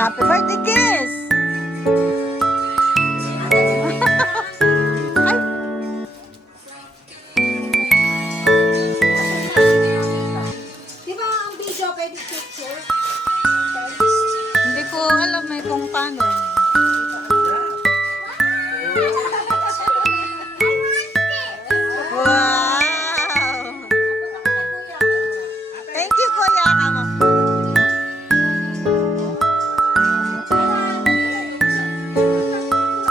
Happy birthday, kiss! Di ba ang video pwede picture? Hindi ko alam may kung paano. Wow! Thank you, Kuya. Kamo.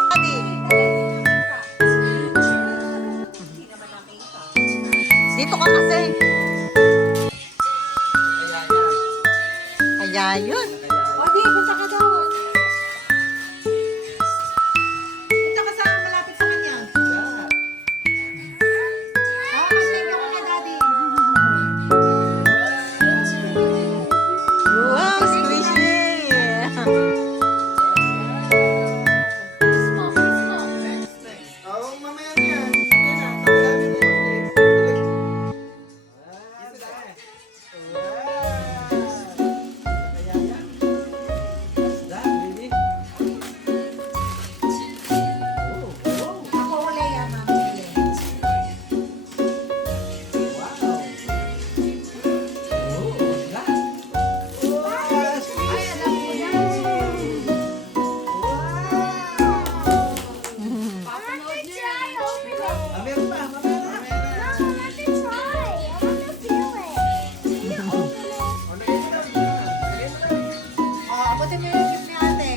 Adi. Dito ka kasi. Kaya yun. O di, punta ka doon. Punta ka sa malapit sa kanya. Mag-thank you ka daddy. Wow, squishy. Oh, mamaya na yan. Mamaya na. Pagkakabi mo mag-play. Ako uli yan, mami. Ay, alam ko yan. Papanood niya yan. Mamaya pa, mamaya na. O, abutin mo yung gift ni ate.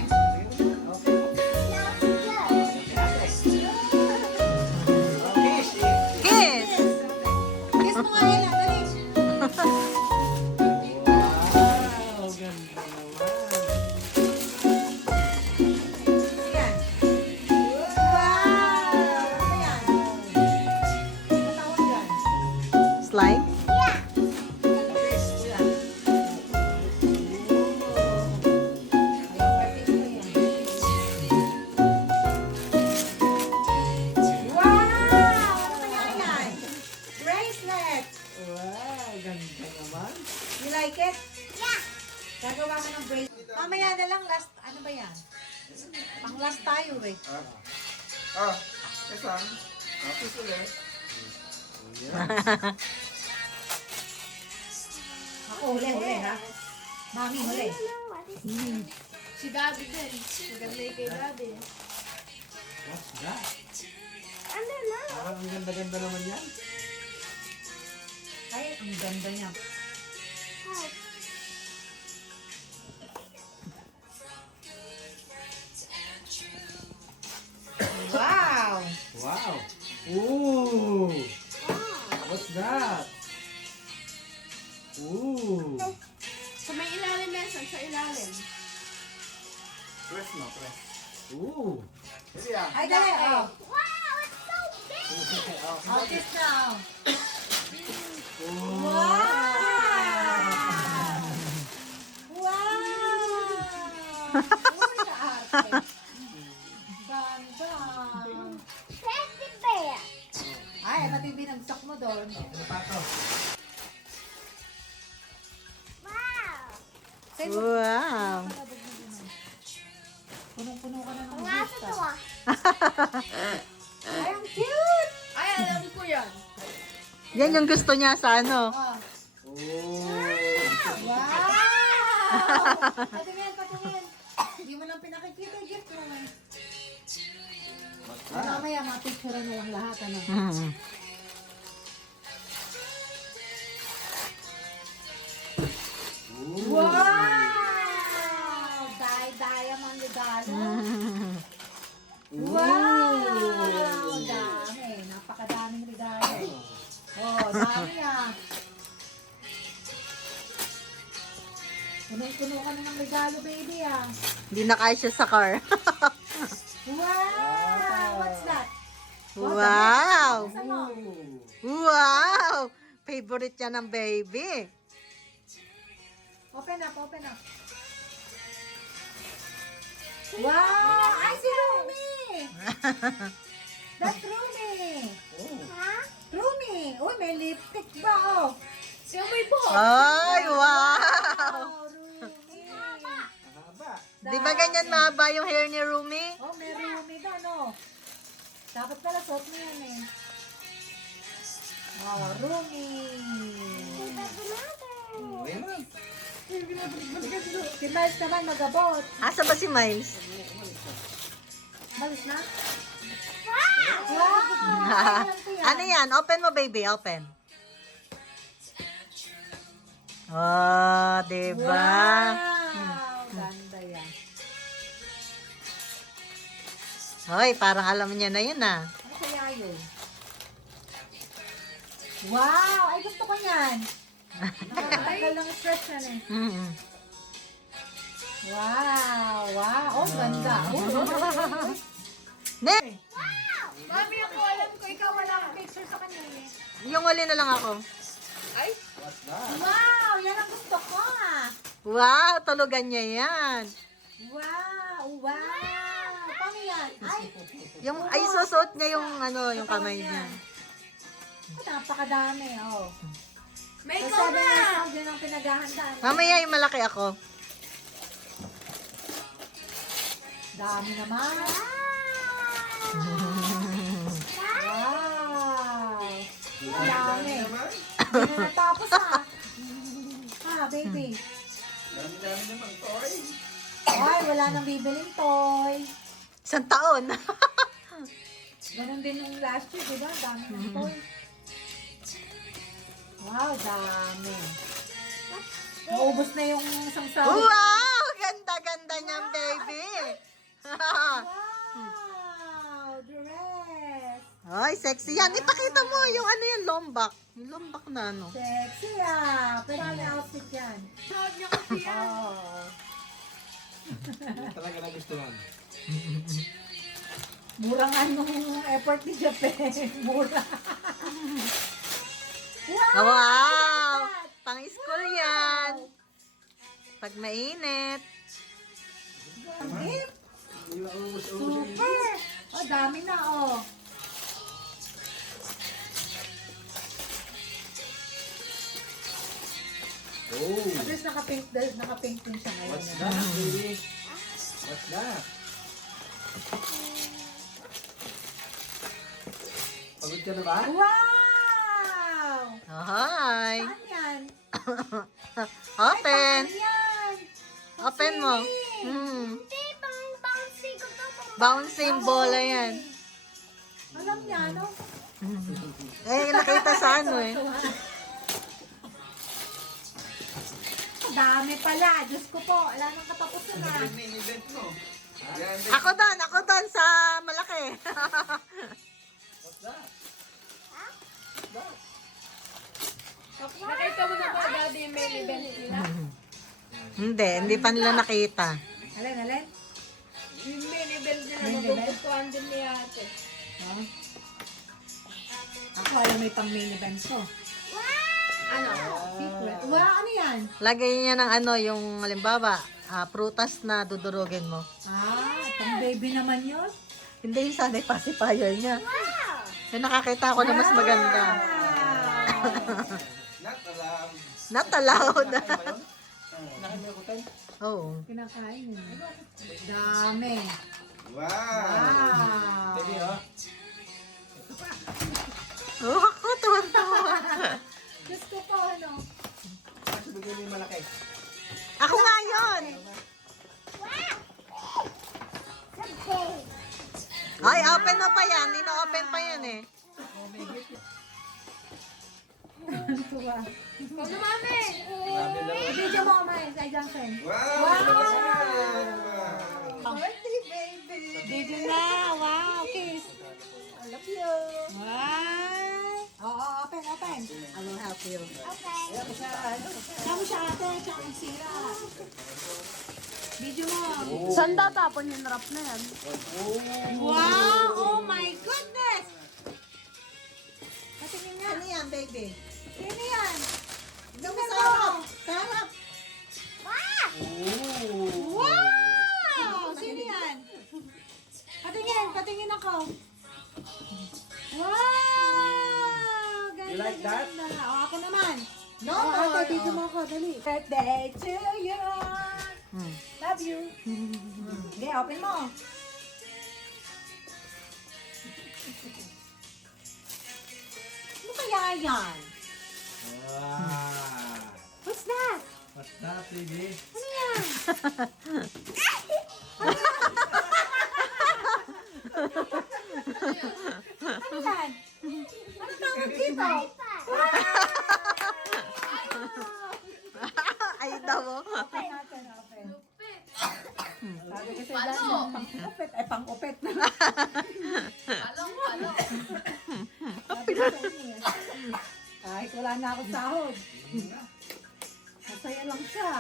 Kiss. Kiss mo nga nila, dali. Ayan. Wow! Ano yan? Ano tawag dyan? Slime. Wow! Ano kaya yan? Bracelet! You like it? Yeah! Gagawa ka ng bracelet. Mamaya na lang, last, ano ba yan? Pang last tayo eh. Kasang. Tapos ulit. Ako, huli ha? Mami, huli. Si Daddy din. Maganda kay Daddy. What's that? Parang ang ganda-ganda naman yan. Ay, ang ganda niya. Wow! Wow. Ooh. What's that? Ooh. Sa may ilalim yan, sa ilalim. Press mo, press. Ooh. Sige ah. Ay, dali, oh. Oh, Oh, kiss na, oh. Ooh. Wow! Wow! Uy, kaarte. Ganda. Ay, pati binagsak mo doon. Ano pa to? Say mo, Wow. punong-puno ka na ng gusto. Ay, ang cute! Ay, alam ko yan. Yan yung gusto niya sa ano. Oh. Ooh. Wow! Patingin, patingin. Hindi mo lang pinakikita yung gift mo eh. What's Ay, that? mamaya, mapicture na lang lahat, ano. Hmm. Ooh. Wow! Diamond regalo. Wow! Dami. Napakadaming regalo. Oh, dami ah. Punong-puno ka na ng regalo, baby ah. Hindi na kaya siya sa car. Wow! What's that? Wow! Saan mo? Wow! Favorite niya ng baby. Open up, open up. Wow! Ay, si Rumi! That's Rumi! Oh. Rumi! Uy, may lipstick ba, oh? Yung may buhok. Ay, wow! Wow, Rumi! Ang haba. Ganda. Di ba ganyan mahaba yung hair ni Rumi? Oh, may Rumi doon, oh. Dapat pala suot mo yan eh. Oh, Rumi. Okay na. Si Miles naman magabot. Asa ba si Miles? Malis na? Wow! Ano yan? Open mo, baby. Open. Oh, diba? Wow! Ganda yan. Hoy, parang alam niya na yun ah. Ano kaya yun? Wow! Ay, gusto ko yan. Nakakatagal ng stress yan eh. Mm-mm. Wow! Wow! Oh, ganda. Ne! Mami, ako alam ko. Ikaw wala akong picture sa kanya eh. Yung uli na lang ako. What's that? Wow! Yan ang gusto ko ah. Wow, tulugan niya yan. Wow! Wow! Paano yan? Ay! Ay, susuot niya yung yung kamay niya. Napakadami, oh. May So, ikaw 7 na! years old din ang pinaghahandaan. Mamaya yung malaki ako. Dami naman. Wow! Ang dami. naman. Hindi na natapos ah. Baby. Dami naman, toy. Ay, wala nang bibiling toy. Isang taon. Ganon din yung last year, di ba? Dami ng toy. Wow, dami. Naubos na yung isang sahod. Wow! Ganda-ganda niyan, baby. Wow! Dress! Ay, sexy yan. Ipakita mo yung yung lombak. Yung lombak na Sexy ah! Pero may outfit yan. Shot niya kasi yan. Oh. Talaga nagustuhan. Murang effort ni Japan. Mura. Wow! Wow! Pang-school yan. Pag mainit. Dip. Super. Super! Oh, dami na oh. Oh. At least naka-pink din siya ngayon. What's that, baby? What's that? Pagod ka na ba? Wow! Hi! Saan yan? Open! Ano yan? Open mo. Hindi, bouncy ko to. Bouncing bola yan. Alam niya, no? Nakita sa eh. Dami pala. Diyos ko po. Wala nang katapusan na. Yung main event mo. Yan, Ako doon sa malaki. what's that? Nakita mo na ba dati yung main event nila? Hindi pa nila nakita. Alin? Yung main event nila, Main event? magugustuhan din ni ate. Huh? Ako alam may pang main event ko. Ano? Secret. Wow, ano yan? Lagay niya ng yung halimbawa, prutas na dudurugin mo. Pang baby naman yun. Hindi yung sanay pacifier niya. Yung nakakita ko na mas maganda. Not allowed. Not allowed. Nakalimutan? Oo. Kinakain yun. Dami. Wow. Wow. Baby, oh. Oh, ako tuwan-tuwa. Diyos ko po, ano? Kasi bigyan mo yung malaki. Ako nga yun. Ay, open mo pa yan. Hindi na open pa yan eh. Tuwa. Ano, mami? Grabe naman. Video mo, May. Sa Junction. Wow. Wow. Birthday, baby. Video na. Wow, kiss. I love you. Wow. Oo, open. I will help you. Kamo siya ate, siya ang sira. Video mo. Saan tatapon yung rap na yan? Wow! Oh my goodness! Patingin nga. Ano yan, baby? Sino yan? Tignan mo sa harap. Sa harap. Oh. Wow! Sino yan? Patingin ako. Wow! Ganda, You like that? ganda. O, ako naman. No, ate, no. video mo ako, dali. Birthday to you. Hmm. Bye love you. Hindi, open mo. Ano kaya yan? Wow. What's that? What's that, baby? Ano yan? Ano yan? Ano tawag dito? Ay, daw. Open natin, open. Lupit. Sabi kasi Palo. dyan, pang-upit. Ay, pang-upit. Palong, palong. Sabi ko sa inyo eh. Kahit wala na akong sahod. Masaya lang siya.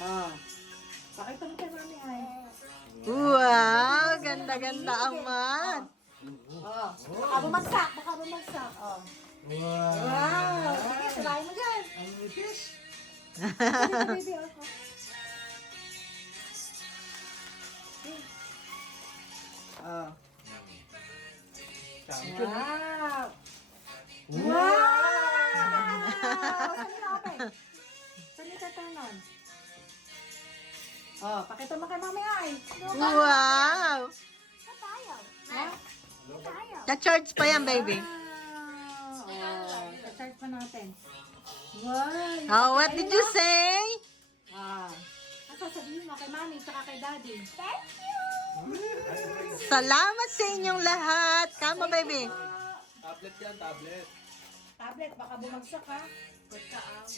Ah. Pakita mo kay mami ay. Wow, ganda-ganda aman. Oh. Baka bumagsak, baka bumagsak. Oh. Wow. Wow. Sige, sirahin mo dyan. Ang nipis. Sige, baby, ako. Oh. Champion. Wow. Wow. Wow! Saan yung open? Saan yung tatangon? Oh, pakita mo kay mami ay. Wow. Ha? Na-charge pa yan, baby. Oh, sa-charge pa natin. Wow! Oh, what did you say? Ah. Ang sasabihin mo kay mami at kay daddy? Salamat sa inyong lahat. Kama, baby. Tablet yan, tablet. Tablet, baka bumagsak ha. Pagka-out.